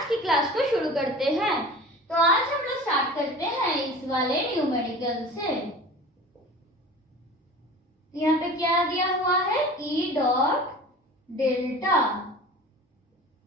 आज की क्लास को शुरू करते हैं। तो आज हम लोग स्टार्ट करते हैं इस वाले न्यूमेरिकल से। यहाँ पे क्या दिया हुआ है, ई डॉट डेल्टा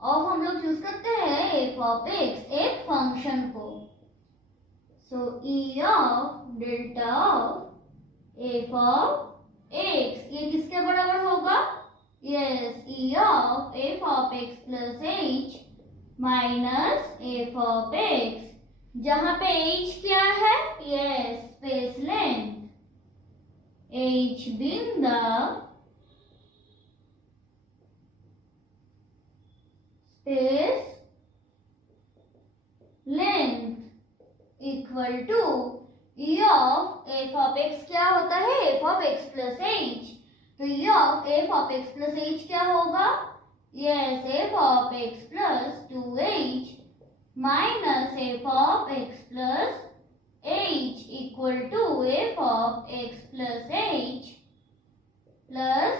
ऑफ, हम लोग चूज करते हैं एफ ऑफ एक्स, एक फंक्शन को। So E of delta of F of X, ये किसके बराबर होगा, yes, E of F of X plus H minus F of X, जहां पे एच क्या है, yes, space length, H being the space length equal to e of f of x, क्या होता है, f of x plus h, तो e of f of x plus h क्या होगा, yes, f of x plus 2h minus f of x plus h equal to f of x plus h plus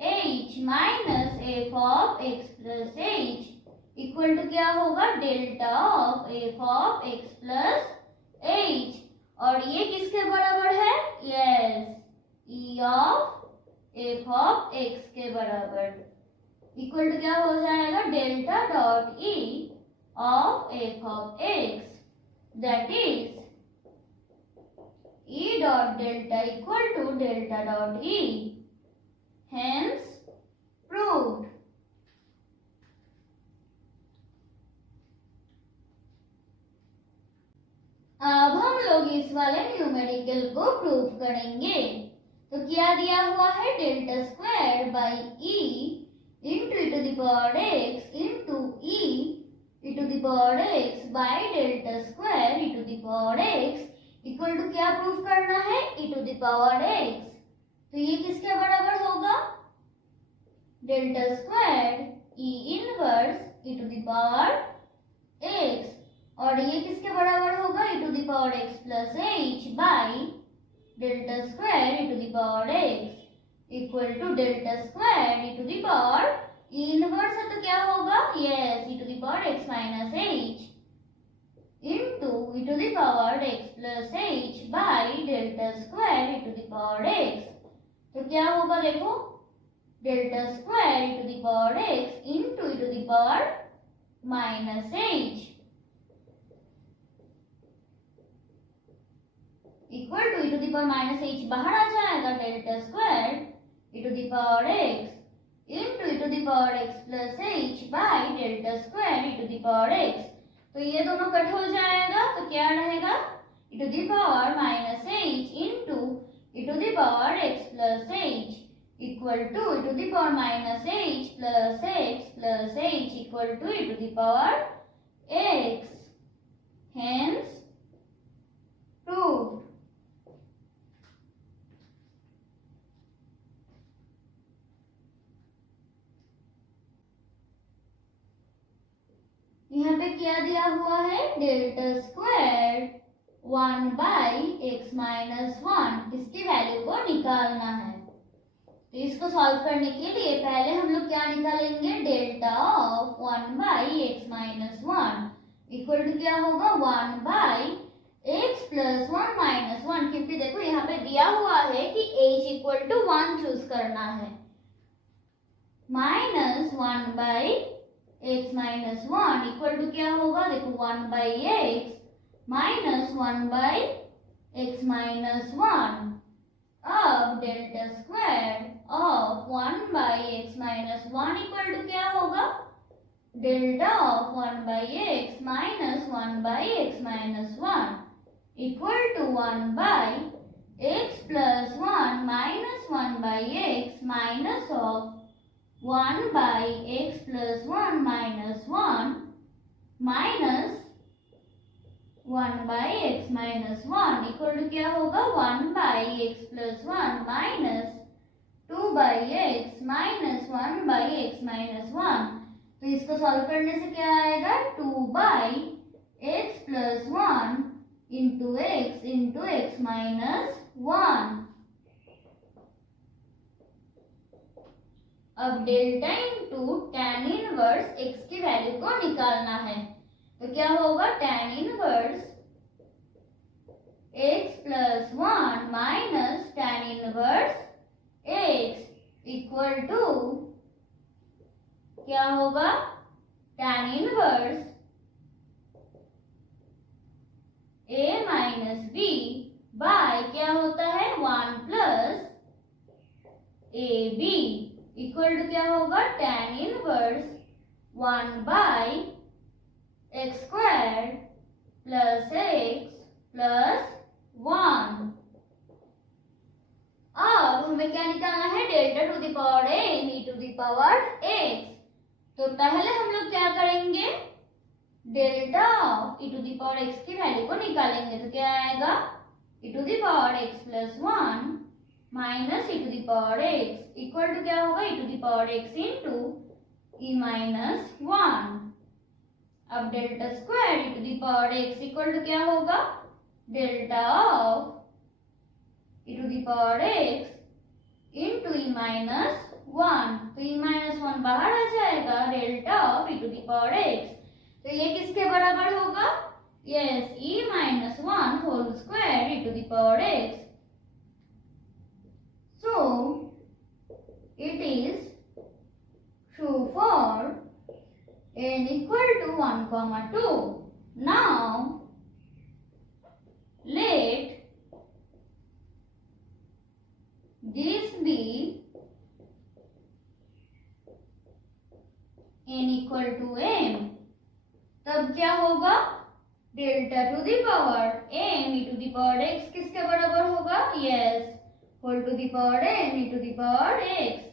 h minus f of x plus h equal to क्या होगा, delta of f of x plus h, और ये किसके बराबर है, yes, e of f of x के बराबर, equal to क्या हो जाएगा, delta dot e of f of x, that is e dot delta equal to delta dot e, hence proved. अब हम लोग इस वाले न्यूमेरिकल को प्रूव करेंगे। तो क्या दिया हुआ है, delta square by E into E to the power X into E to the power X by delta square E to the power x equal to क्या प्रूफ करना है, E to the power x, तो ये किसके बराबर होगा, delta square E inverse E to the power X, और ये किसके बराबर होगा, E to the power X plus H by delta square E to the power x equal to delta square E to the power, e inverse है तो क्या होगा, yes, e to the power x minus h into e to the power x plus h by delta square e to the power x, तो क्या होगा, देखो, delta square e to the power x into e to the power minus h equal to e to the power minus h, बाहर आ जाएगा, delta square e to the power x into e to the power x plus h by delta square e to the power x, तो ये दोनों cut हो जाएगा, तो क्या रहेगा, e to the power minus h into e to the power x plus h equal to e to the power minus h plus h equal to e to the power x, hence proved. यहाँ पे क्या दिया हुआ है, delta square 1 by x minus 1, इसकी value को निकालना है। तो इसको सॉल्व करने के लिए पहले हम लोग क्या निकालेंगे, delta of 1 by x minus 1 equal to क्या होगा, 1 बाई एक्स प्लस 1 माइनस 1, क्योंकि देखो यहाँ पे दिया हुआ है कि h इक्वल टू 1 चूज करना है, minus 1 by x minus 1 equal to क्या होगा, देखो 1 by x minus 1 by x minus 1, अब delta square of 1 by x minus 1 equal to क्या होगा, delta of 1 by x minus 1 by x minus 1 equal to 1 by x plus 1 minus 1 by x minus of 1 by x plus 1 minus 1 minus 1 by x minus 1 equal to क्या होगा, 1 by x plus 1 minus 2 by x minus 1 by x minus 1, तो इसको solve करने से क्या आएगा, 2 by x plus 1 into x minus 1, अब delta into tan inverse x की वैल्यू को निकालना है। तो क्या होगा, tan inverse x plus 1 minus tan inverse x equal to क्या होगा, tan inverse a minus b by क्या होता है 1 plus a b equal to क्या होगा, tan inverse 1 by x square plus x plus 1। अब हमें क्या निकालना है, delta to the power a e to the power x. तो पहले हम लोग क्या करेंगे, delta of E to the power X की वैल्यू को निकालेंगे। तो क्या आएगा, E to the power X plus 1 minus E to the power x equal to क्या होगा, E to the power X into E minus 1। अब delta square E to the power x equal to क्या होगा, delta of E to the power X into E minus 1। तो e minus 1 बाहर आ जाएगा, delta of E to the power x. तो ये किसके बराबर होगा, yes, e minus 1 whole square E to the power x. So it is true for n equal to 1, 2. Now let this be n equal to m। तब क्या होगा, delta to the power m e to the power x किसके बराबर होगा, yes, whole to the power n e to the power x।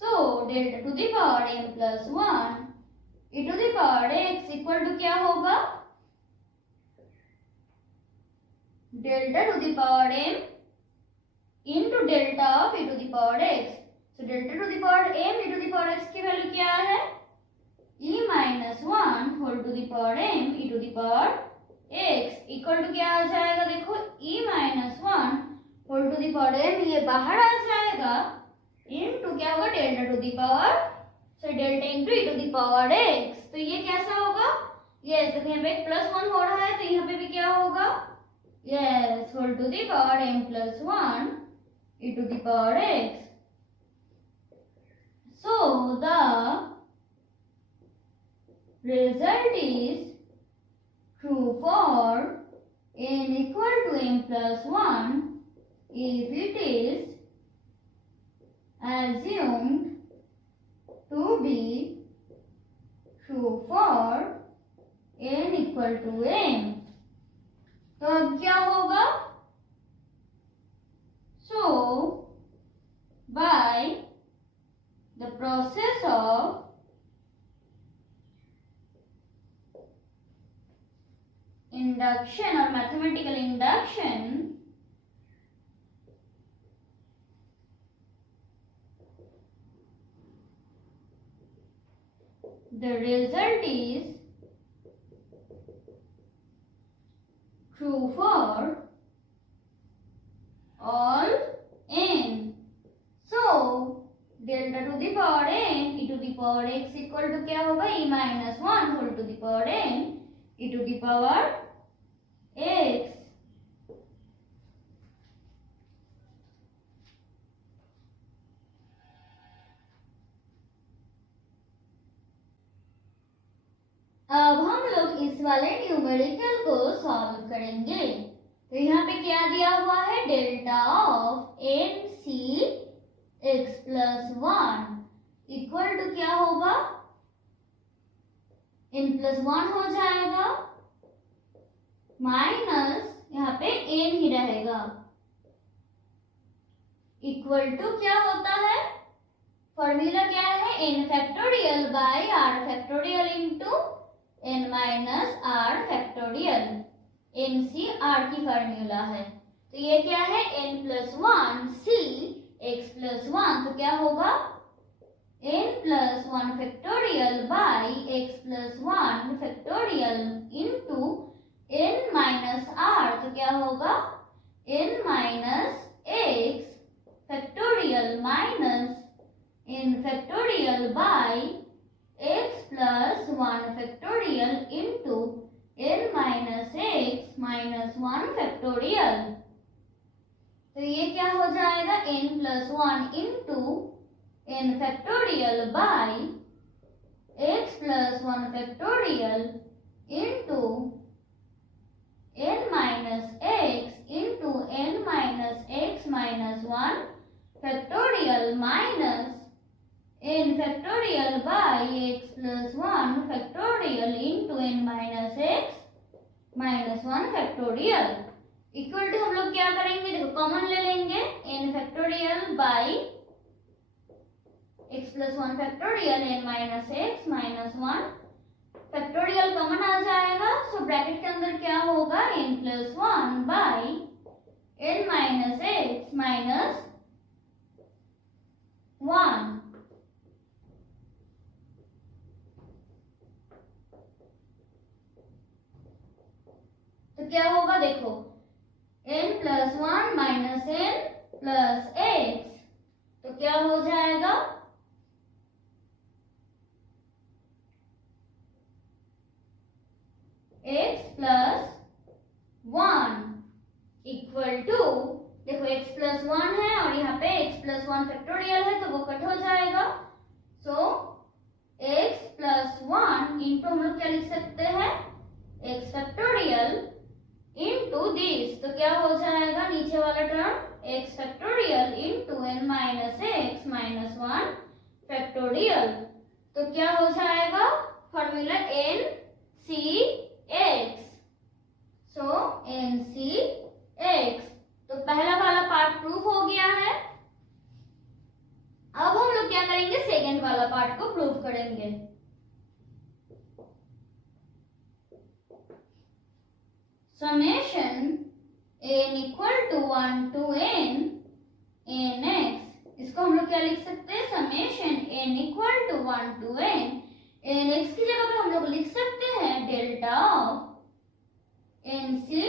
So delta to the power m plus 1 e to the power x equal to क्या होगा, delta to the power m into delta of e to the power x। So delta to the power m e to the power x की value क्या है, e minus 1 whole to the power m e to the power x equal to क्या आ जाएगा, देखो e minus 1 whole to the power m, ये बाहर आ जाएगा, इनटू क्या होगा, delta to the power, so delta into e to the power x। तो ये कैसा होगा, यस, देखो यहाँ पे प्लस 1 हो रहा है, तो यहाँ पे भी क्या होगा, yes, whole to the power m plus 1 e to the power x। So the result is true for n equal to m plus 1 if it is assumed to be true for n equal to m। तो अब क्या होगा, so by the process of induction or mathematical induction, the result is true for all n। So delta to the power n e to the power x equal to क्या होगा, e minus 1 whole to the power n e to the power x। अब हम लोग इस वाले numerical को solve करेंगे। तो यहाँ पे क्या दिया हुआ है, delta of N C X plus 1 equal to क्या होगा, n प्लस 1 हो जाएगा, माइनस यहाँ पे n ही रहेगा, इक्वल टू क्या होता है, फॉर्मूला क्या है, n factorial by r factorial into n minus r factorial. n C r की फॉर्मूला है, तो ये क्या है, n plus 1 c x plus 1, तो क्या होगा, n plus 1 factorial by x plus 1 factorial into n minus r, तो क्या होगा, n minus x factorial minus n factorial by x plus 1 factorial into n minus X minus 1 factorial. तो ये क्या हो जाएगा, n plus 1 into n factorial by x plus 1 factorial into n minus X into n minus X minus 1 factorial minus n factorial by x plus 1 factorial into n minus X minus 1 factorial equal to हम लोग क्या करेंगे, देखो common ले लेंगे n factorial by x plus 1 factorial n minus X minus 1 factorial common आ जाएगा। So bracket के अंदर क्या होगा, n plus 1 by n minus X minus 1। तो क्या होगा, देखो n plus 1 minus n plus X, तो क्या हो जाएगा, x प्लस 1 इक्वल टू, देखो x प्लस 1 है और यहाँ पे x प्लस 1 फैक्टोरियल है तो वो कट हो जाएगा। सो x प्लस 1 इंटू हम लोग क्या लिख सकते हैं, x फैक्टोरियल इंटू दिस, तो क्या हो जाएगा नीचे वाला term x factorial into n minus X minus 1 factorial. तो क्या हो जाएगा, फॉर्मूला n c x, सो n c x। तो पहला वाला पार्ट प्रूफ हो गया है। अब हम लोग क्या करेंगे, सेकेंड वाला पार्ट को प्रूफ करेंगे। Summation n equal to 1 to n n x, इसको हम लोग क्या लिख सकते हैं, summation n equal to 1 to n n x की जगह पे हम लोग लिख सकते हैं delta of n c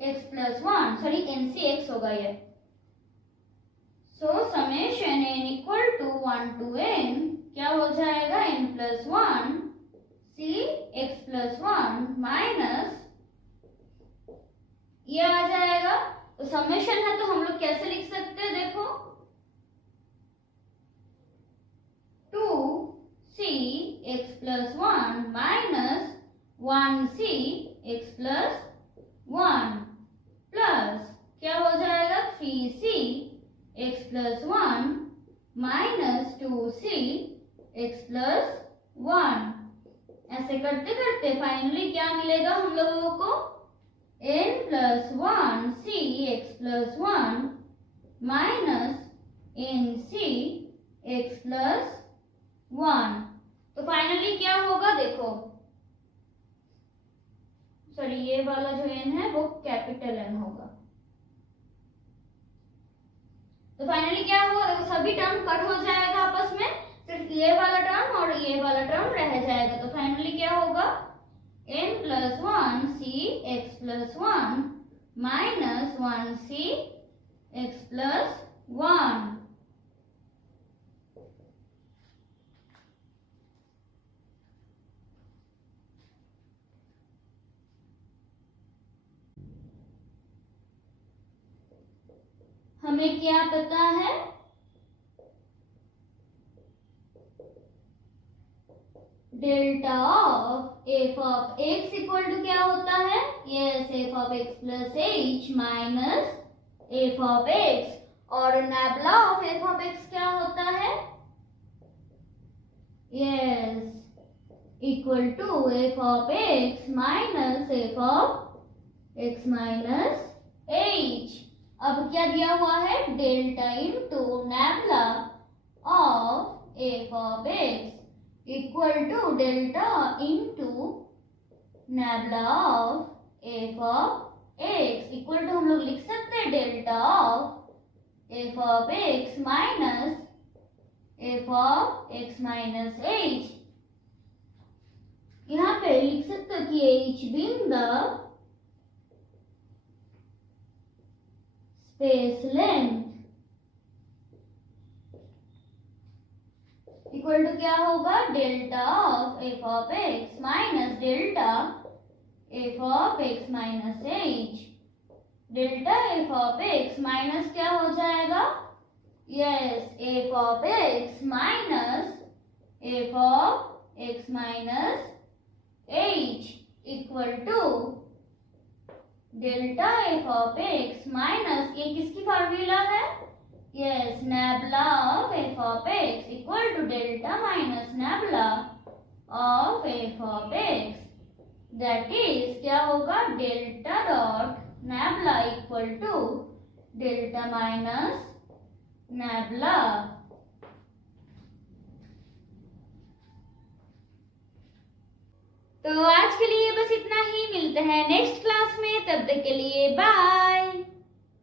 x plus 1, sorry n c x होगा ये। So summation n equal to 1 to n क्या हो जाएगा, n plus 1 c x plus 1 minus ये आ जाएगा। तो समेशन है तो हम लोग कैसे लिख सकते हैं, देखो 2c x plus 1 minus 1c x plus 1 plus क्या हो जाएगा 3c x plus 1 minus 2c x plus 1। ऐसे करते करते फाइनली क्या मिलेगा हम लोगों को, n plus 1 c x plus 1 minus n c x plus 1। तो फाइनली क्या होगा, देखो सॉरी ये वाला जो n है वो कैपिटल N होगा। तो फाइनली क्या होगा, देखो सभी टर्म कट हो जाएगा आपस में, सिर्फ ये वाला टर्म और ये वाला टर्म रह जाएगा। तो फाइनली क्या होगा, n plus 1 c x plus 1 minus 1c x plus 1। हमें क्या पता है, delta of F of X equal to क्या होता है, yes F of X plus H minus F of X, और nabla of F of X क्या होता है, yes equal to F of X minus F of X minus H. अब क्या दिया हुआ है, delta into nabla of F of X equal to delta into nabla of F of X equal to हम लोग लिख सकते हैं delta of F of X minus F of X minus H. यहाँ पे लिख सकते हो कि H being the space length equal to क्या होगा, delta of F of X minus delta F of X minus H. Delta F of X minus क्या हो जाएगा, yes F of X minus F of X minus H equal to delta F of X minus, ये किसकी formula है, yes nabla of F of X equal to delta minus nabla of F of X, that is क्या होगा, delta dot nabla equal to delta minus nabla. तो आज के लिए बस इतना ही, मिलते हैं नेक्स्ट क्लास में, तब तक के लिए बाय।